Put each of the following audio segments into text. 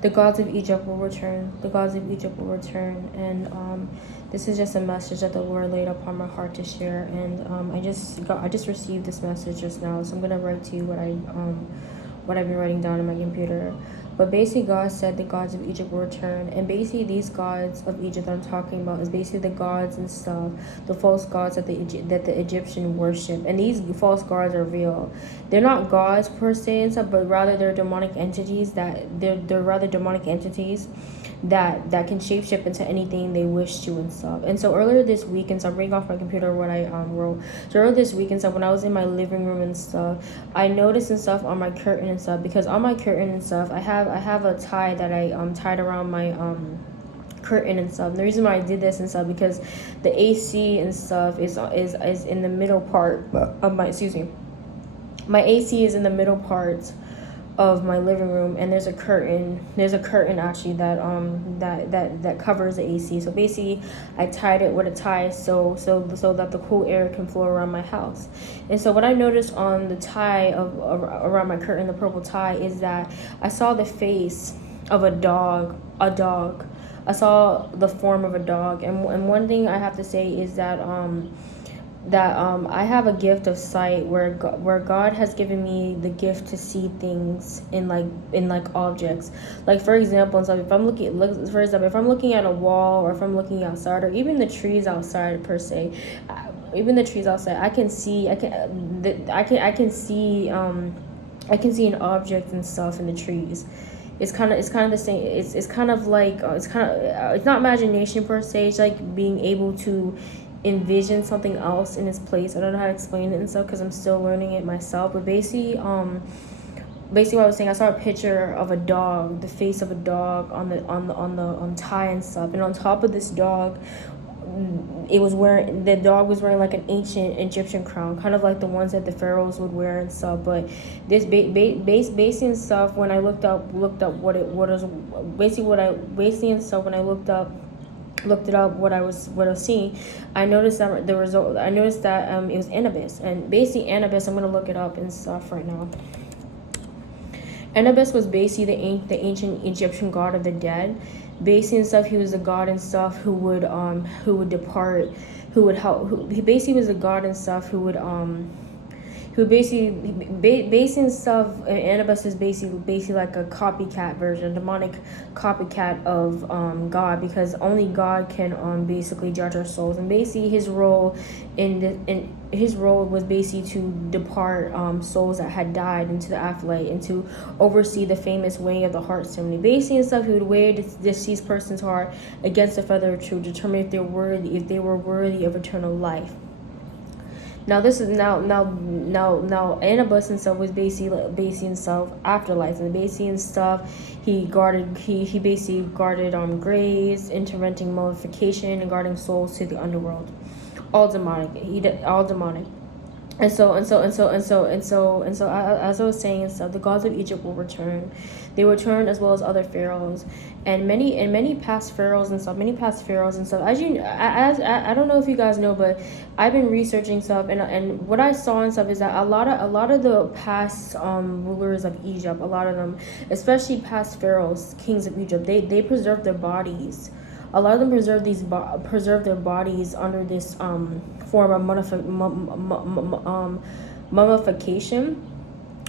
The gods of Egypt will return. The gods of Egypt will return. And this is just a message that the Lord laid upon my heart to share. And I just received this message just now. So I'm gonna write to you what I've been writing down on my computer. But basically, God said the gods of Egypt will return. And basically, these gods of Egypt that I'm talking about is basically the gods and stuff, the false gods that the Egyptian worship. And these false gods are real. They're not gods per se and stuff, but rather they're demonic entities they're rather demonic entities that can shapeshift into anything they wish to and stuff. And so earlier this week, and so I'm bringing off my computer what I wrote. So earlier this week and stuff, when I was in my living room and stuff, I noticed and stuff on my curtain and stuff, because on my curtain and stuff, I have a tie that I tied around my curtain and stuff. And the reason why I did this and stuff, because the AC and stuff is in the middle part of my my AC is in the middle part of my living room, and there's a curtain actually that covers the AC. So basically I tied it with a tie so that the cool air can flow around my house. And so what I noticed on the tie around my curtain, the purple tie, is that I saw the face of a dog. I saw the form of a dog. And one thing I have to say is that I have a gift of sight where God has given me the gift to see things in like objects. Like for example, so if I'm looking at a wall, or if I'm looking outside, or even the trees outside per se, I can see an object and stuff in the trees. It's kind of the same. It's kind of like it's not imagination per se. It's like being able to envision something else in its place. I don't know how to explain it and stuff because I'm still learning it myself. But basically what I was saying, I saw a picture of a dog, the face of a dog on the tie and stuff, and on top of this dog, the dog was wearing like an ancient Egyptian crown, kind of like the ones that the Pharaohs would wear and stuff. But this basically and stuff, when I looked up what it was, basically and stuff, when I looked it up, what I was seeing, I noticed that it was Anubis. And basically Anubis, I'm gonna look it up and stuff right now. Anubis was basically the ancient Egyptian god of the dead. Basically and stuff, he was a god and stuff who would depart, who would help. He basically was a god and stuff who basically and stuff. Anubis is basically like a copycat version, a demonic copycat of God, because only God can basically judge our souls. And basically his role was basically to depart souls that had died into the afterlife, and to oversee the famous weighing of the heart ceremony. Basically and stuff, he would weigh a deceased person's heart against the feather of truth, determine if they were worthy of eternal life. Now this is now Anubis and stuff was basically and stuff afterlife, and basically and stuff he basically guarded graves, interventing mummification, and guarding souls to the underworld. All demonic. All demonic. And so, as I was saying and stuff, the gods of Egypt will return. They return, as well as other pharaohs, and many past pharaohs and stuff. As I don't know if you guys know, but I've been researching stuff, and what I saw and stuff is that a lot of the past rulers of Egypt, a lot of them, especially past pharaohs, kings of Egypt, they preserved their bodies. A lot of them preserve their bodies under this form of mummification,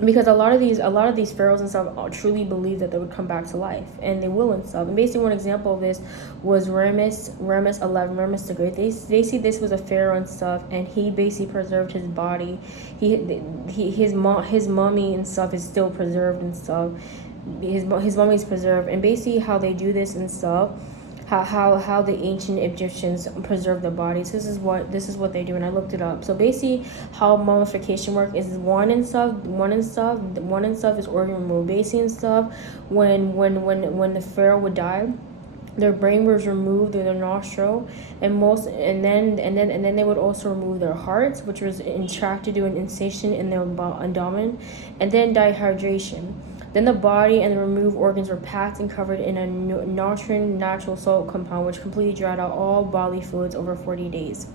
because a lot of these pharaohs and stuff truly believe that they would come back to life, and they will and stuff. And basically one example of this was Ramesses the Great. They see this was a pharaoh and stuff, and he basically preserved his body. His mummy and stuff is still preserved and stuff. His mummy is preserved, and basically how they do this and stuff, how the ancient Egyptians preserve their bodies. This is what they do, and I looked it up. So basically how mummification works is one and stuff is organ removal. Basically and stuff, when the pharaoh would die, their brain was removed through their nostril, and then they would also remove their hearts, which was extracted to an incision in their abdomen, and then dehydration. Then the body and the removed organs were packed and covered in a natural salt compound, which completely dried out all bodily fluids over 40 days.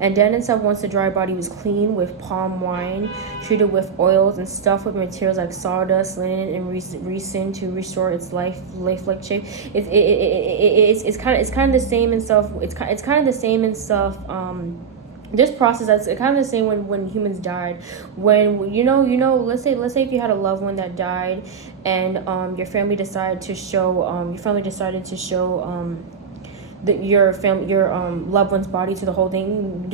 And then itself, once the dry body was cleaned with palm wine, treated with oils, and stuffed with materials like sawdust, linen, and resin to restore its lifelike shape. It's kind of the same and stuff. It's kind of the same and stuff. This process, that's kind of the same when humans died. When let's say if you had a loved one that died, and your family decided to show your loved one's body to the whole thing.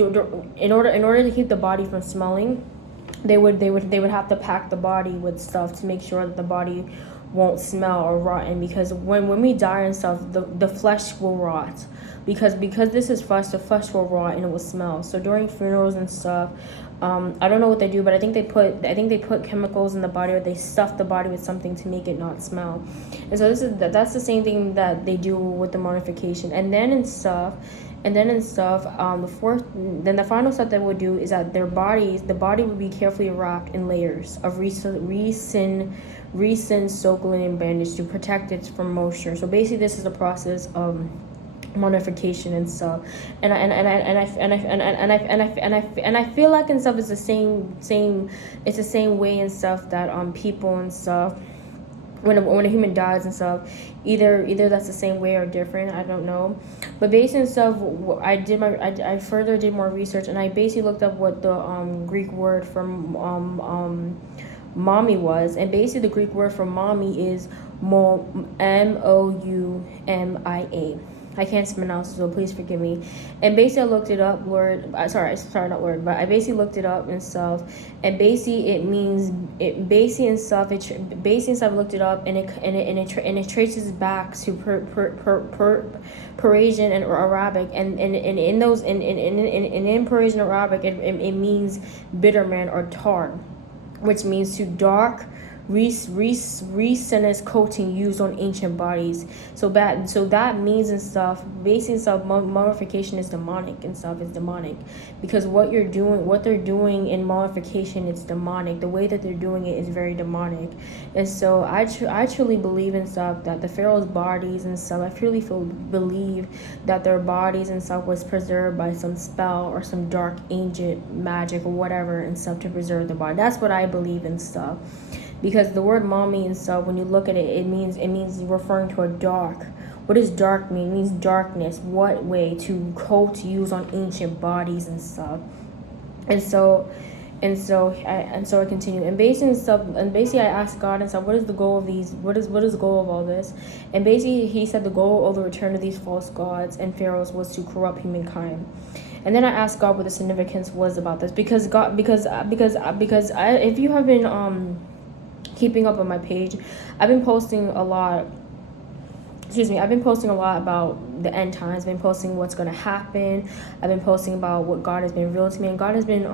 In order to keep the body from smelling, they would have to pack the body with stuff to make sure that the body won't smell or rotten, because when we die and stuff, the flesh will rot, because this is flesh, the flesh will rot and it will smell. So during funerals and stuff, I don't know what they do, but I think they put chemicals in the body, or they stuff the body with something to make it not smell. And so that's the same thing that they do with the mummification. And then in stuff, the final step they would do is that the body would be carefully wrapped in layers of resin soaked linen bandage to protect it from moisture. So basically, this is the process of mummification and stuff. And I feel like and stuff is the same. It's the same way and stuff that people and stuff. When a human dies and stuff, either that's the same way or different, I don't know. But based on stuff, I further did more research, and I basically looked up what the Greek word for mommy was, and basically the Greek word for mommy is moumia. I can't pronounce it, so please forgive me. And basically, I looked it up, not word, but I basically looked it up and stuff. And basically, I looked it up, and it traces back to Persian and Arabic, and in those in Persian and Arabic, it means bitter man or tar, which means to dark resinous coating used on ancient bodies. So that means and stuff, basically stuff, mummification is demonic and stuff. Is demonic, because what they're doing in mummification, it's demonic. The way that they're doing it is very demonic. And so I truly believe in stuff that the Pharaohs' bodies and stuff, I truly believe that their bodies and stuff was preserved by some spell or some dark ancient magic or whatever and stuff to preserve the body. That's what I believe in stuff. Because the word mommy and stuff, when you look at it, it means referring to a dark. What does dark mean? It means darkness. What way to use on ancient bodies and stuff. And so I continue. And basically I asked God and stuff, what is the goal of these? What is the goal of all this? And basically he said the goal of the return of these false gods and pharaohs was to corrupt humankind. And then I asked God what the significance was about this, because if you have been keeping up on my page, I've been posting a lot about the end times. I've been posting what's going to happen. I've been posting about what God has been revealed to me, and God has been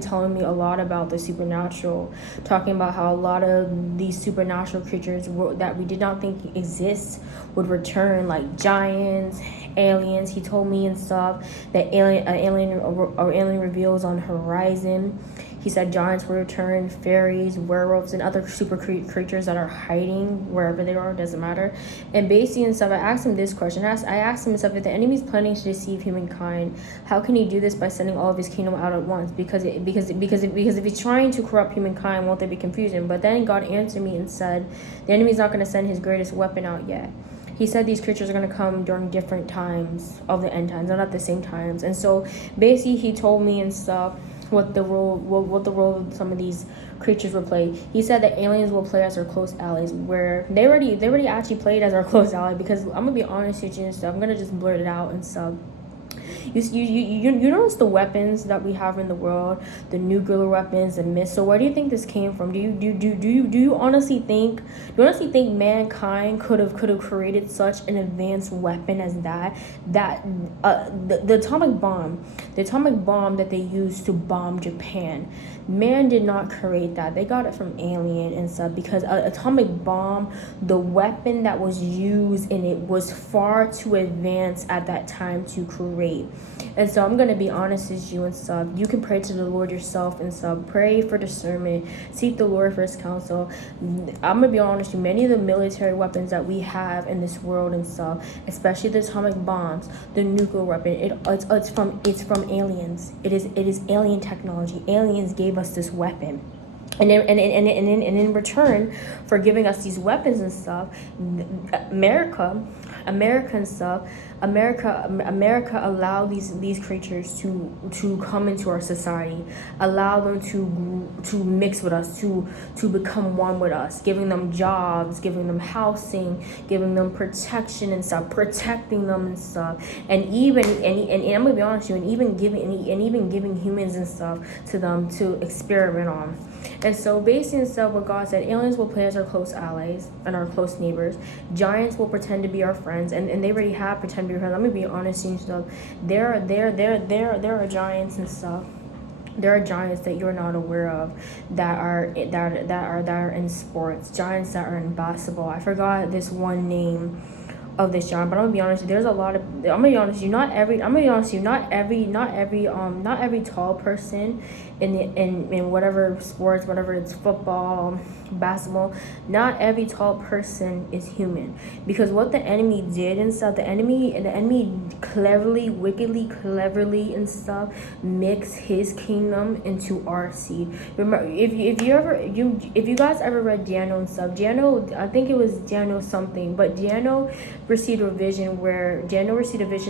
telling me a lot about the supernatural, talking about how a lot of these supernatural creatures that we did not think exist would return, like giants, aliens. He told me and stuff that alien reveals on horizon. He said giants will return, fairies, werewolves, and other super creatures that are hiding wherever they are, doesn't matter. And basically and stuff, I asked him this question. I asked him stuff, if the enemy is planning to deceive humankind, how can he do this by sending all of his kingdom out at once? Because if he's trying to corrupt humankind, won't there be confusion? But then God answered me and said, the enemy is not going to send his greatest weapon out yet. He said these creatures are going to come during different times of the end times, not at the same times. And so basically he told me and stuff what the role some of these creatures will play. He said that aliens will play as our close allies, where they already actually played as our close ally, because I'm gonna be honest with you and stuff. I'm gonna just blurt it out and stuff. You notice the weapons that we have in the world, the nuclear weapons, the missiles. So where do you think this came from? Do you honestly think mankind could have created such an advanced weapon as that? The atomic bomb that they used to bomb Japan, Man did not create that. They got it from alien and stuff, because an atomic bomb, the weapon that was used in it was far too advanced at that time to create. And so I'm going to be honest with you and stuff. You can pray to the Lord yourself and stuff. Pray for discernment. Seek the Lord for his counsel. I'm going to be honest with you. Many of the military weapons that we have in this world and stuff, especially the atomic bombs, the nuclear weapon, it's from aliens. It is alien technology. Aliens gave us this weapon. And in return for giving us these weapons and stuff, America allowed these creatures to come into our society, allow them to mix with us, to become one with us, giving them jobs, giving them housing, giving them protection and stuff, protecting them and stuff, and I'm gonna be honest with you, and even giving humans and stuff to them to experiment on. And so based on stuff, what God said, aliens will play as our close allies and our close neighbors. Giants will pretend to be our friends, and they already have pretend to be your friends. Let me be honest and stuff. There are giants and stuff. There are giants that you're not aware of that are in sports. Giants that are in basketball. I forgot this one name of this giant, but I'm gonna be honest, there's a lot of, I'm gonna be honest, not every tall person in whatever sports, whatever it's football, basketball, not every tall person is human, because what the enemy did and stuff, the enemy cleverly, wickedly cleverly and stuff mix his kingdom into our seed. Remember, if you guys ever read Daniel and stuff, Daniel, I think it was Daniel something, but Daniel received a vision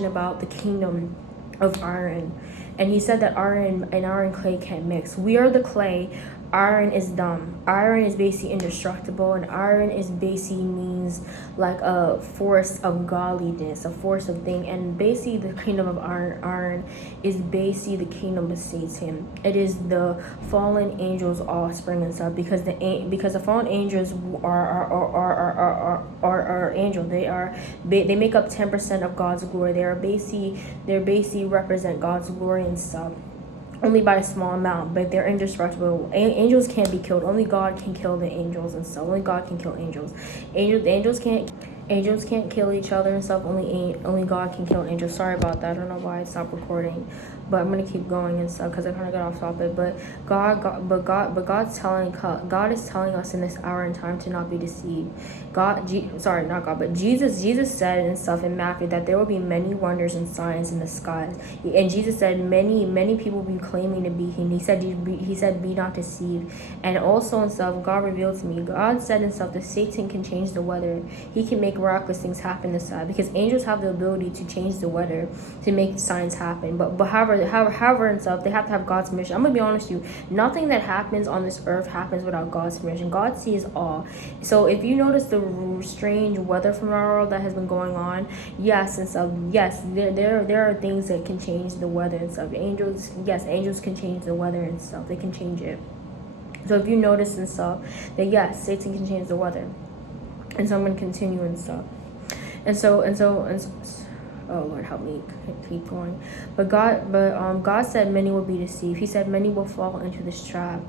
about the kingdom of iron, and he said that iron and iron clay can't mix. We are the clay. Iron is dumb. Iron is basically indestructible, and iron is basically means like a force of godliness, a force of thing. And basically the kingdom of iron is basically the kingdom of Satan. It is the fallen angels' offspring and stuff, because the fallen angels are angels. They make up 10% of God's glory. They basically represent God's glory and stuff. Only by a small amount, but they're indestructible. Angels can't be killed. Only God can kill the angels and stuff. Only God can kill angels. Angels can't kill each other and stuff. Only God can kill angels. Sorry about that. I don't know why I stopped recording, but I'm gonna keep going and stuff because I kind of got off topic. But God is telling us in this hour and time to not be deceived. Jesus said and stuff in Matthew that there will be many wonders and signs in the skies, and Jesus said many people will be claiming to be him. He said be not deceived. And also and stuff, God revealed to me, God said and stuff that Satan can change the weather. He can make miraculous things happen this side, because angels have the ability to change the weather, to make signs happen. But however and stuff, they have to have God's permission. I'm gonna be honest with you, nothing that happens on this earth happens without God's permission. God sees all. So if you notice the strange weather from our world that has been going on, yes and stuff, yes, there are things that can change the weather and stuff. Angels can change the weather and stuff. They can change it. So if you notice and stuff, that yes, Satan can change the weather. And so I'm going to continue and stuff. And so, oh Lord, help me keep going. But God said many will be deceived. He said many will fall into this trap.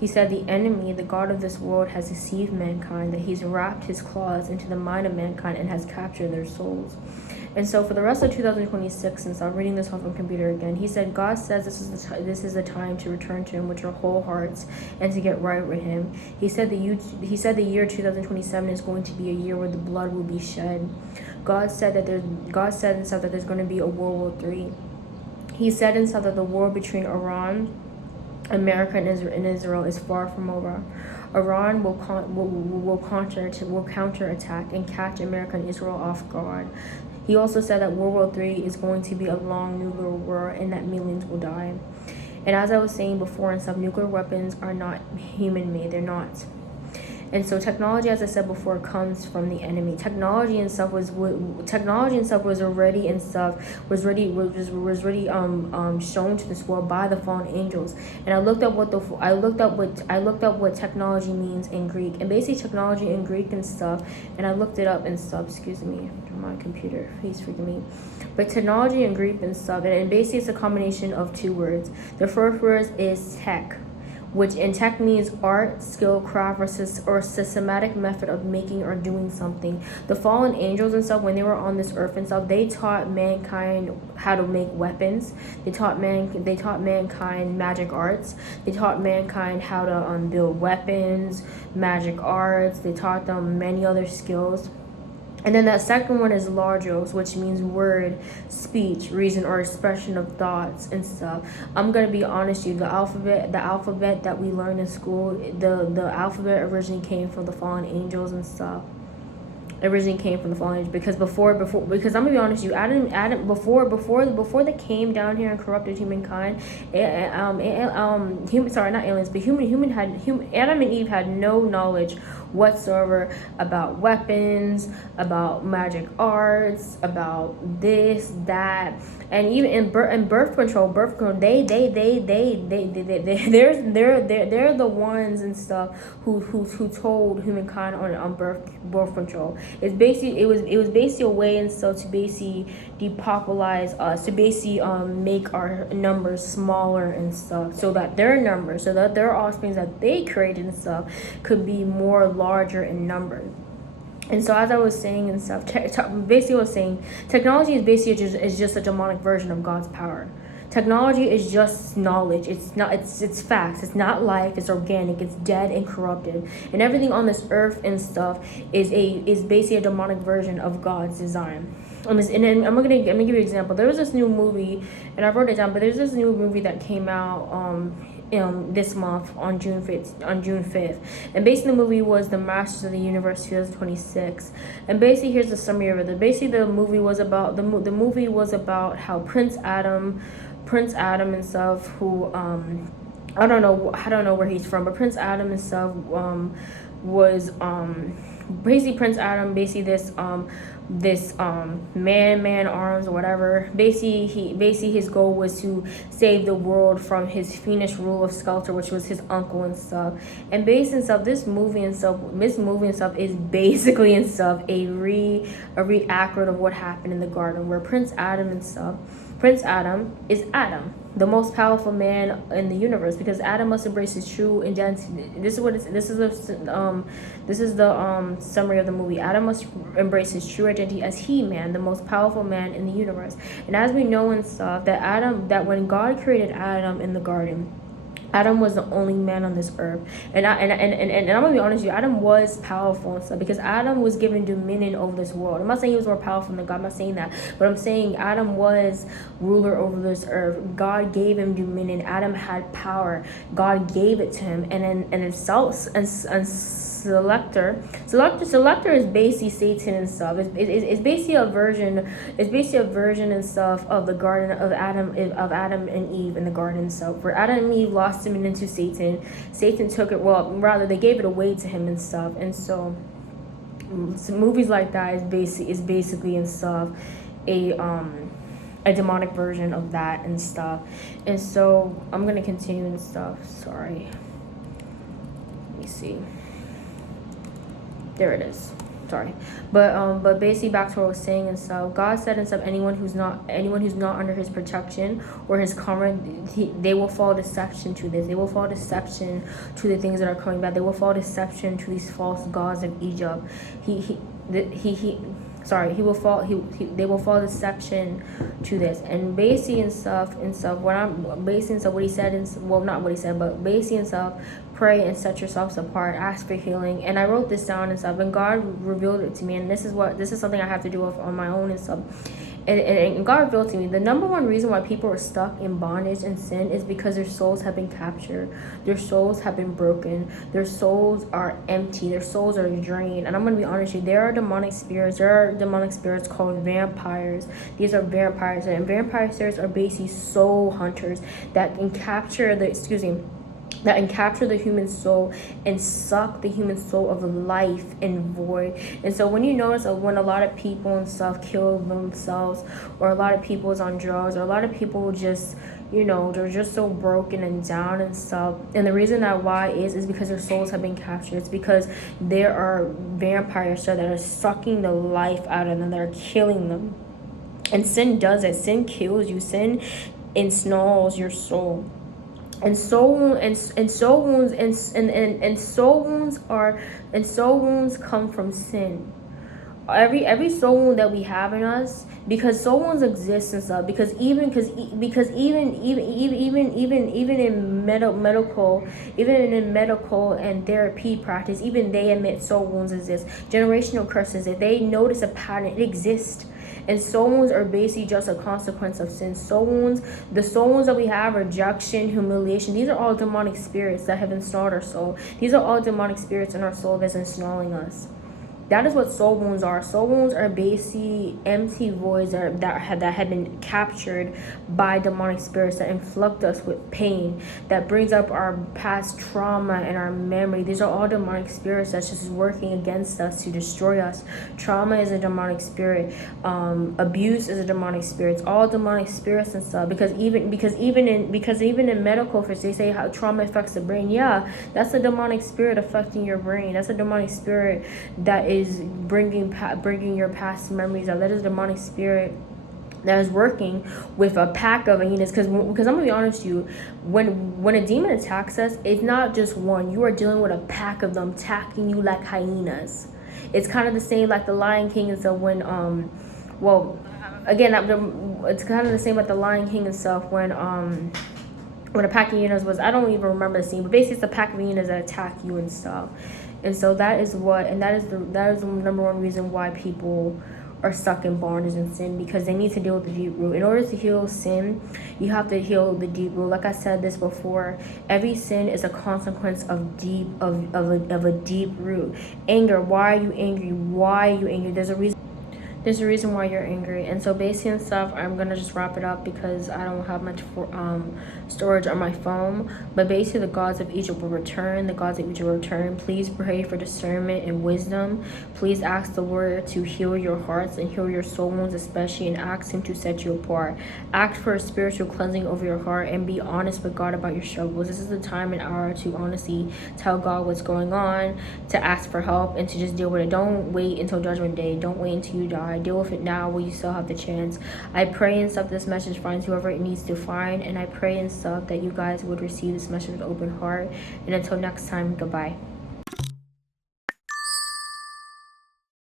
He said the enemy, the God of this world, has deceived mankind, that he's wrapped his claws into the mind of mankind and has captured their souls. And so for the rest of 2026, and so I'm reading this off on computer again, he said, God says this is the time to return to him with your whole hearts and to get right with him. He said the year 2027 is going to be a year where the blood will be shed. God said and stuff that there's going to be a World War III. He said and stuff that the war between Iran, America, and Israel is far from over. Iran will counterattack and catch America and Israel off guard. He also said that World War III is going to be a long nuclear war and that millions will die. And as I was saying before and stuff, nuclear weapons are not human-made. They're not. And so technology, as I said before, comes from the enemy. Technology and stuff was already shown to this world by the fallen angels. And I looked up what technology means in Greek, and basically technology in Greek and stuff. And I looked it up and stuff. Excuse me, my computer, please forgive me. But technology in Greek and stuff, and basically it's a combination of two words. The first word is tech, which in tech means art, skill, craft, or systematic method of making or doing something. The fallen angels and stuff, when they were on this earth and stuff, they taught mankind how to make weapons. They taught mankind magic arts. They taught mankind how to build weapons, magic arts. They taught them many other skills. And then that second one is logos, which means word, speech, reason, or expression of thoughts and stuff. I'm gonna be honest with you, the alphabet that we learned in school, the alphabet originally came from the fallen angels and stuff. Originally came from the fallen angels, because because I'm gonna be honest with you, Adam before they came down here and corrupted humankind, not aliens, but Adam and Eve had no knowledge whatsoever about weapons, about magic arts, about this, that, and even in birth control, they're the ones and stuff who told humankind on birth control. It was basically a way and so to basically depopularize us, to basically make our numbers smaller and stuff, so that their offspring that they created and stuff could be more larger in number. And so, as I was saying and stuff, basically I was saying, technology is basically just a demonic version of God's power. Technology is just knowledge. It's facts. It's not life. It's organic. It's dead and corrupted. And everything on this earth and stuff is basically a demonic version of God's design. And then I'm gonna give you an example. There was this new movie, and I wrote it down. But there's this new movie that came out this month on June 5th, and basically the movie was the Masters of the Universe 2026. And basically, here's the summary of it. Basically, the movie was about how Prince Adam and stuff, who I don't know where he's from, but Prince Adam and stuff was basically Prince Adam, basically this man arms or whatever. Basically his goal was to save the world from his fiendish rule of Skeletor, which was his uncle and stuff. And basically and stuff, this movie and stuff is basically and stuff a re-accurate of what happened in the garden, where Prince Adam is Adam, the most powerful man in the universe, because Adam must embrace his true identity. This is the summary of the movie. Adam must embrace his true identity as He-Man, the most powerful man in the universe. And as we know and stuff, that when God created Adam in the garden, Adam was the only man on this earth. And I'm gonna be honest with you, Adam was powerful and stuff, because Adam was given dominion over this world. I'm not saying he was more powerful than God, I'm not saying that, but I'm saying Adam was ruler over this earth. God gave him dominion. Adam had power. God gave it to him. And Selector is basically Satan and stuff. It's basically a version and stuff of the garden of Adam and Eve in the garden and stuff, where Adam and Eve lost him into Satan. Satan took it, they gave it away to him and stuff. And so movies like that is basically and stuff a demonic version of that and stuff. And so I'm gonna continue and stuff. Sorry. Let me see. There it is. Sorry, but basically back to what I was saying and stuff. God said and stuff, anyone who's not under His protection or His cover, they will fall deception to this. They will fall deception to the things that are coming back. They will fall deception to these false gods of Egypt. They will fall deception to this. And basically and stuff what he said, not what he said, but basically and stuff, pray and set yourselves apart, ask for healing. And I wrote this down and stuff, and God revealed it to me, and this is something I have to do on my own and stuff. And God revealed to me, the number one reason why people are stuck in bondage and sin is because their souls have been captured. Their souls have been broken. Their souls are empty. Their souls are drained. And I'm going to be honest with you, there are demonic spirits called vampires. These are vampires. And vampire spirits are basically soul hunters that can capture the human soul and suck the human soul of life and void. And so when you notice when a lot of people and stuff kill themselves, or a lot of people is on drugs, or a lot of people just, they're just so broken and down and stuff, and the reason why is because their souls have been captured. It's because there are vampires that are sucking the life out of them, that are killing them. And sin does it. Sin kills you. Sin ensnarls your soul. And soul wounds and soul wounds and soul wounds come from sin. Every soul wound that we have in us, because soul wounds exist and stuff, because even in medical and therapy practice, even they admit soul wounds exist, generational curses. If they notice a pattern, it exists. And soul wounds are basically just a consequence of sin. Soul wounds, the soul wounds that we have, rejection, humiliation, these are all demonic spirits that have installed our soul. These are all demonic spirits in our soul that's installing us. That is what soul wounds are. Soul wounds are basically empty voids that have been captured by demonic spirits that inflict us with pain, that brings up our past trauma and our memory. These are all demonic spirits that's just working against us to destroy us. Trauma is a demonic spirit. Abuse is a demonic spirit. It's all demonic spirits and stuff. Because even in medical, if they say how trauma affects the brain, yeah, that's a demonic spirit affecting your brain. That's a demonic spirit that is bringing your past memories out. That is a demonic spirit that is working with a pack of hyenas. Because I'm gonna be honest with you, when a demon attacks us, it's not just one. You are dealing with a pack of them attacking you like hyenas. It's kind of the same like the Lion King and stuff when it's kind of the same like the Lion King and stuff when a pack of hyenas was, I don't even remember the scene, but basically it's a pack of hyenas that attack you and stuff. And so that is the number one reason why people are stuck in bondage and sin, because they need to deal with the deep root. In order to heal sin, you have to heal the deep root. Like I said this before, every sin is a consequence of a deep root. Anger. Why are you angry? Why are you angry? There's a reason why you're angry. And so basically and stuff, I'm gonna just wrap it up because I don't have much storage on my phone. But basically the gods of Egypt will return. The gods of Egypt will return. Please pray for discernment and wisdom. Please ask the Lord to heal your hearts and heal your soul wounds especially, and ask him to set you apart. Act for a spiritual cleansing over your heart and be honest with God about your struggles. This is the time and hour to honestly tell God what's going on, to ask for help, and to just deal with it. Don't wait until judgment day. Don't wait until you die. Deal with it now while you still have the chance. I pray and stuff this message finds whoever it needs to find, and I pray and stuff that you guys would receive this message with open heart. And until next time, goodbye.